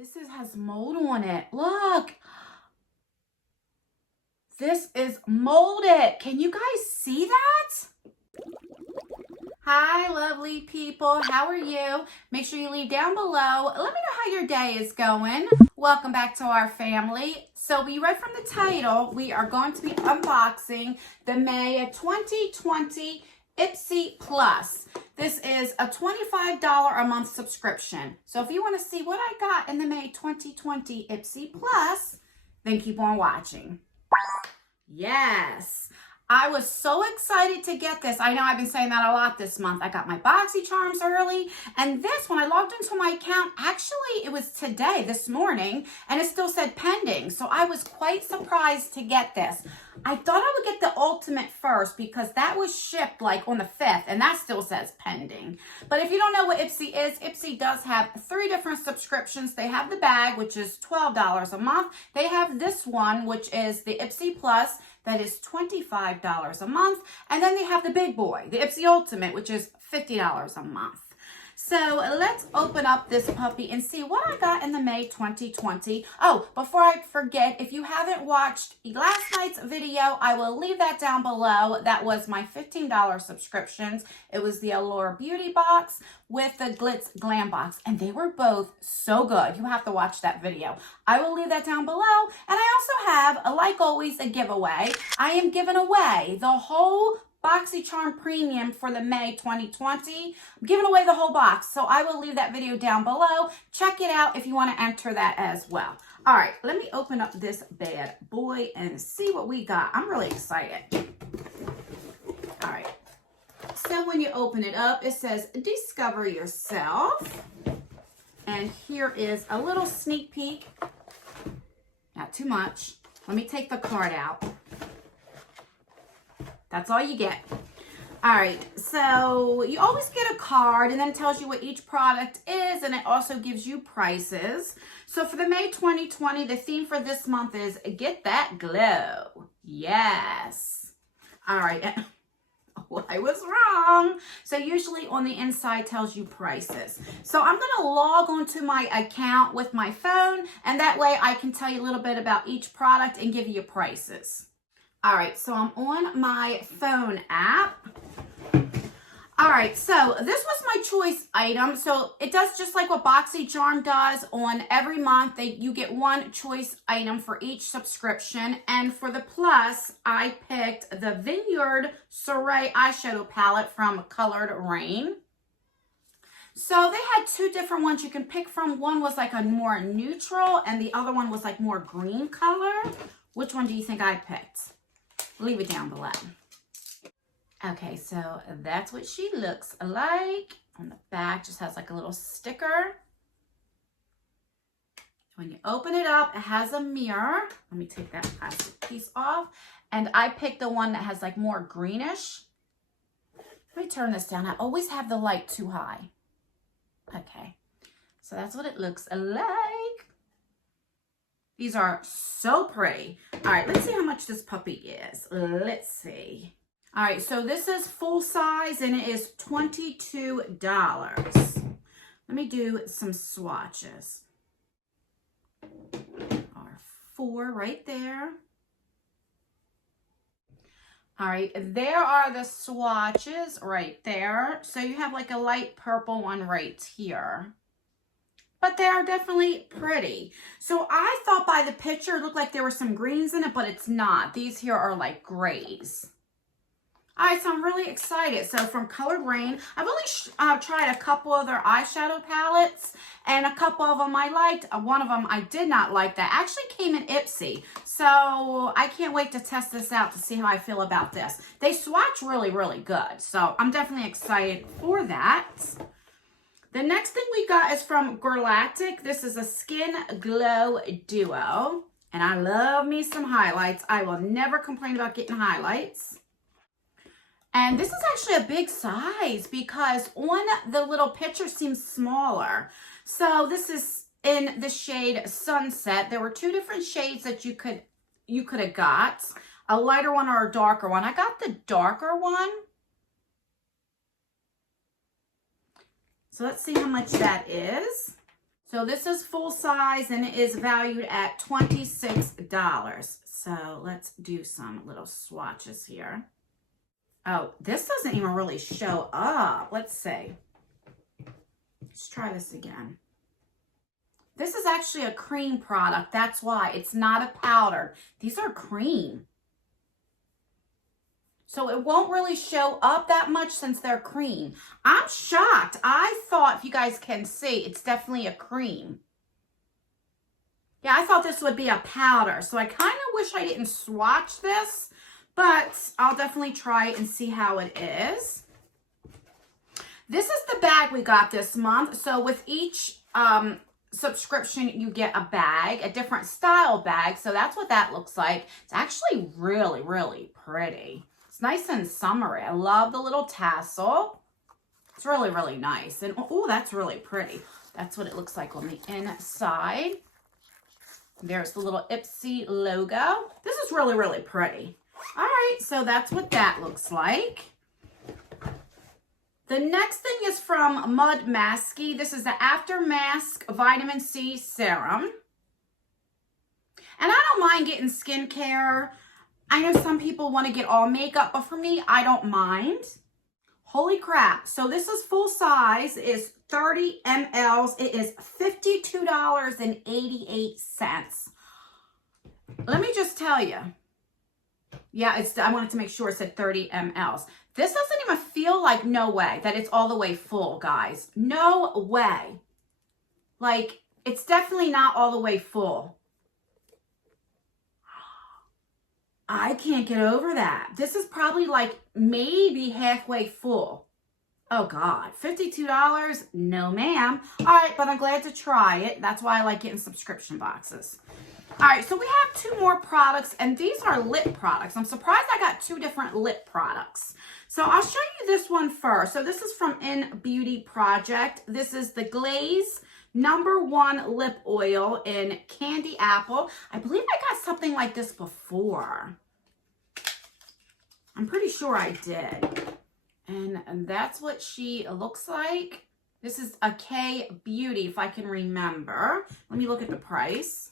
has mold on it. Look. This is molded. Can you guys see that? Hi, lovely people. How are you? Make sure you leave down below. Let me know how your day is going. Welcome back to our family. So you read from the title, we are going to be unboxing the May 2020 Ipsy Plus. This is a $25 a month subscription. So if you want to see what I got in the May 2020 Ipsy Plus, then keep on watching. Yes, I was so excited to get this. I know I've been saying that a lot this month. I got my boxycharms early, and this, when I logged into my account, actually it was today, this morning, and it still said pending. So I was quite surprised to get this. I thought I would get the ultimate first because that was shipped like on the 5th, and that still says pending. But if you don't know what Ipsy is, Ipsy does have 3 different subscriptions. They have the bag, which is $12 a month. They have this one, which is the Ipsy Plus, that is $25 a month. And then they have the big boy, the Ipsy Ultimate, which is $50 a month. So let's open up this puppy and see what I got in the May 2020. Oh, before I forget, if you haven't watched last night's video, I will leave that down below. That was my $15 subscriptions. It was the Allure Beauty box with the Glitz Glam box, and they were both so good. You have to watch that video. I will leave that down below. And I also have, like always, a giveaway. I am giving away the whole boxycharm premium for the May 2020. I'm giving away the whole box, so I will leave that video down below. Check it out if you want to enter that as well. All right, let me open up this bad boy and see what we got. I'm really excited. All right, so when you open it up, it says discover yourself, and here is a little sneak peek. Not too much. Let me take the card out. That's all you get. All right, so you always get a card, and then it tells you what each product is, and it also gives you prices. So for the May 2020, the theme for this month is Get That Glow. Yes. All right. Well, I was wrong. So usually on the inside tells you prices. So I'm going to log onto my account with my phone, and that way I can tell you a little bit about each product and give you prices. All right, so I'm on my phone app. All right, so this was my choice item. So it does just like what BoxyCharm does. On every month, you get one choice item for each subscription. And for the Plus, I picked the Vineyard Soiree eyeshadow palette from Colored Rain. So they had 2 different ones you can pick from. One was like a more neutral, and the other one was like more green color. Which one do you think I picked? Leave it down below. Okay, so that's what she looks like. On the back, just has like a little sticker. When you open it up, it has a mirror. Let me take that plastic piece off. And I picked the one that has like more greenish. Let me turn this down. I always have the light too high. Okay, so that's what it looks like. These are so pretty. All right, let's see how much this puppy is. Let's see. All right, so this is full size, and it is $22. Let me do some swatches. Our 4 right there. All right, there are the swatches right there. So you have like a light purple one right here. But they are definitely pretty. So I thought by the picture it looked like there were some greens in it, but it's not. These here are like grays. All right, so I'm really excited. So from Colored Rain, I've only tried a couple other eyeshadow palettes, and a couple of them I liked. One of them I did not like. That actually came in Ipsy. So I can't wait to test this out to see how I feel about this. They swatch really, really good. So I'm definitely excited for that. The next thing we got is from Galactic. This is a Skin Glow Duo. And I love me some highlights. I will never complain about getting highlights. And this is actually a big size because on the little picture seems smaller. So this is in the shade Sunset. There were 2 different shades that you could have got. A lighter one or a darker one. I got the darker one. So let's see how much that is. So this is full size and it is valued at $26. So let's do some little swatches here. Oh, this doesn't even really show up. Let's see. Let's try this again. This is actually a cream product. That's why it's not a powder. These are cream. So it won't really show up that much since they're cream. I'm shocked. I thought, if you guys can see, it's definitely a cream. Yeah, I thought this would be a powder. So I kind of wish I didn't swatch this, but I'll definitely try it and see how it is. This is the bag we got this month. So with each subscription, you get a bag, a different style bag. So that's what that looks like. It's actually really, really pretty. It's nice and summery. I love the little tassel. It's really, really nice. And oh, that's really pretty. That's what it looks like on the inside. There's the little Ipsy logo. This is really, really pretty. All right, so that's what that looks like. The next thing is from Mud Masky. This is the After Mask Vitamin C Serum. And I don't mind getting skincare. I know some people want to get all makeup, but for me, I don't mind. Holy crap. So this is full size. It is 30 mLs. It is $52.88. Let me just tell you. Yeah, I wanted to make sure it said 30 mLs. This doesn't even feel like, no way, that it's all the way full, guys. No way. Like, it's definitely not all the way full. I can't get over that. This is probably like maybe halfway full. Oh God, $52? No ma'am. All right, but I'm glad to try it. That's why I like getting subscription boxes. All right, so we have two more products, and these are lip products. I'm surprised I got two different lip products. So I'll show you this one first. So this is from In Beauty Project. This is the Glaze #1 lip oil in Candy Apple. I believe I got something like this before. I'm pretty sure I did. And that's what she looks like. This is a K Beauty, if I can remember. Let me look at the price.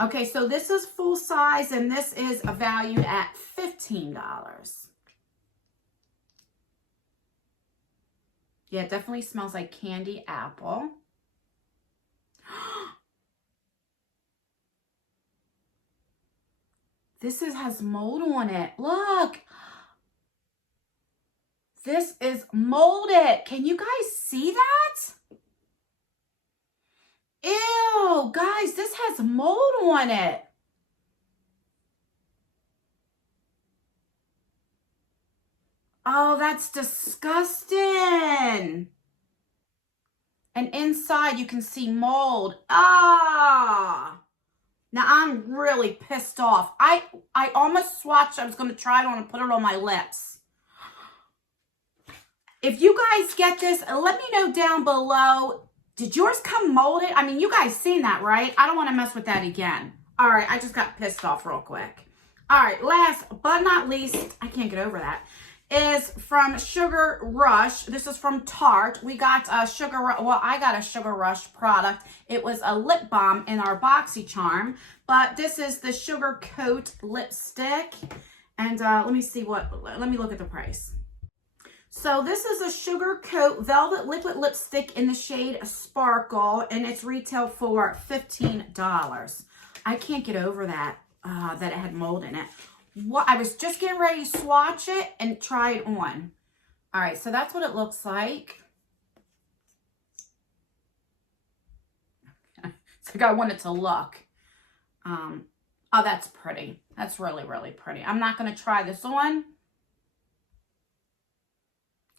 Okay, so this is full size, and this is valued at $15. Yeah, it definitely smells like candy apple. Has mold on it. Look. This is molded. Can you guys see that? Ew, guys, this has mold on it. Oh, that's disgusting. And inside you can see mold. Ah. Now I'm really pissed off. I almost swatched. I was going to try it on and put it on my lips. If you guys get this, let me know down below. Did yours come molded? I mean, you guys seen that, right? I don't want to mess with that again. All right, I just got pissed off real quick. All right, last but not least, I can't get over that, is from Sugar Rush. This is from Tarte. We got a I got a Sugar Rush product. It was a lip balm in our boxycharm, but this is the Sugar Coat lipstick. And let me look at the price. So this is a Sugar Coat Velvet Liquid Lipstick in the shade Sparkle, and it's retail for $15. I can't get over that, that it had mold in it. What, I was just getting ready to swatch it and try it on. All right, so that's what it looks like. It's like I want it to look. Oh, that's pretty. That's really, really pretty. I'm not going to try this on.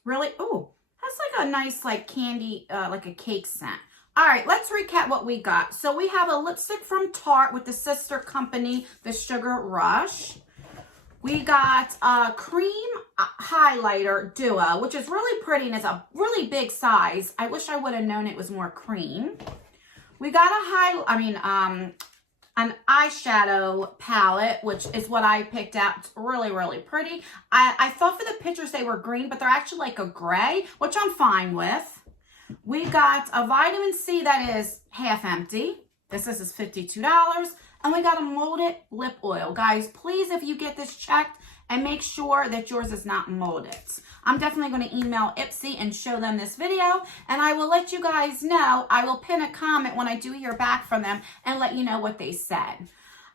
Really? Oh, that's like a nice like candy, like a cake scent. All right, let's recap what we got. So we have a lipstick from Tarte with the sister company, the Sugar Rush. We got a cream highlighter duo, which is really pretty and is a really big size. I wish I would have known it was more cream. We got an eyeshadow palette, which is what I picked out. It's really, really pretty. I thought for the pictures they were green, but they're actually like a gray, which I'm fine with. We got a vitamin C that is half empty. This is $52. And we got a molded lip oil. Guys, please, if you get this checked, and make sure that yours is not molded. I'm definitely going to email Ipsy and show them this video, and I will let you guys know. I will pin a comment when I do hear back from them and let you know what they said.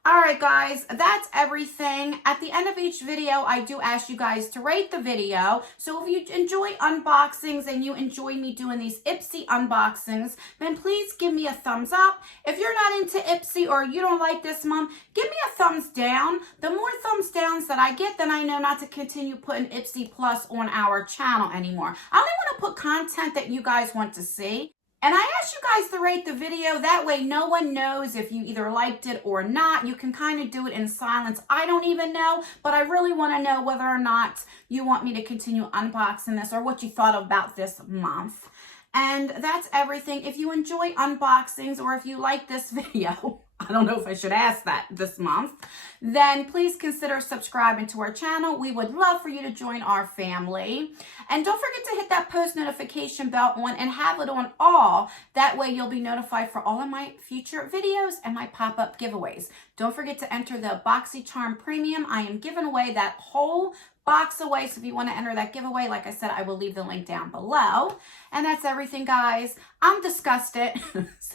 All right, guys, that's everything. At the end of each video, I do ask you guys to rate the video. So if you enjoy unboxings and you enjoy me doing these Ipsy unboxings, then please give me a thumbs up. If you're not into Ipsy or you don't like this month, give me a thumbs down. The more thumbs downs that I get, then I know not to continue putting Ipsy Plus on our channel anymore. I only want to put content that you guys want to see. And I asked you guys to rate the video. That way no one knows if you either liked it or not. You can kind of do it in silence. I don't even know, but I really want to know whether or not you want me to continue unboxing this or what you thought about this month. And that's everything. If you enjoy unboxings or if you like this video, I don't know if I should ask that this month, then please consider subscribing to our channel. We would love for you to join our family. And don't forget to hit that post notification bell on and have it on all. That way you'll be notified for all of my future videos and my pop-up giveaways. Don't forget to enter the boxycharm premium. I am giving away that whole box away. So if you want to enter that giveaway, like I said, I will leave the link down below. And that's everything, guys. I'm disgusted.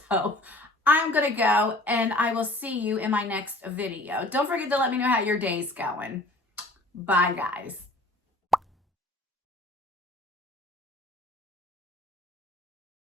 So I'm going to go and I will see you in my next video. Don't forget to let me know how your day's going. Bye, guys.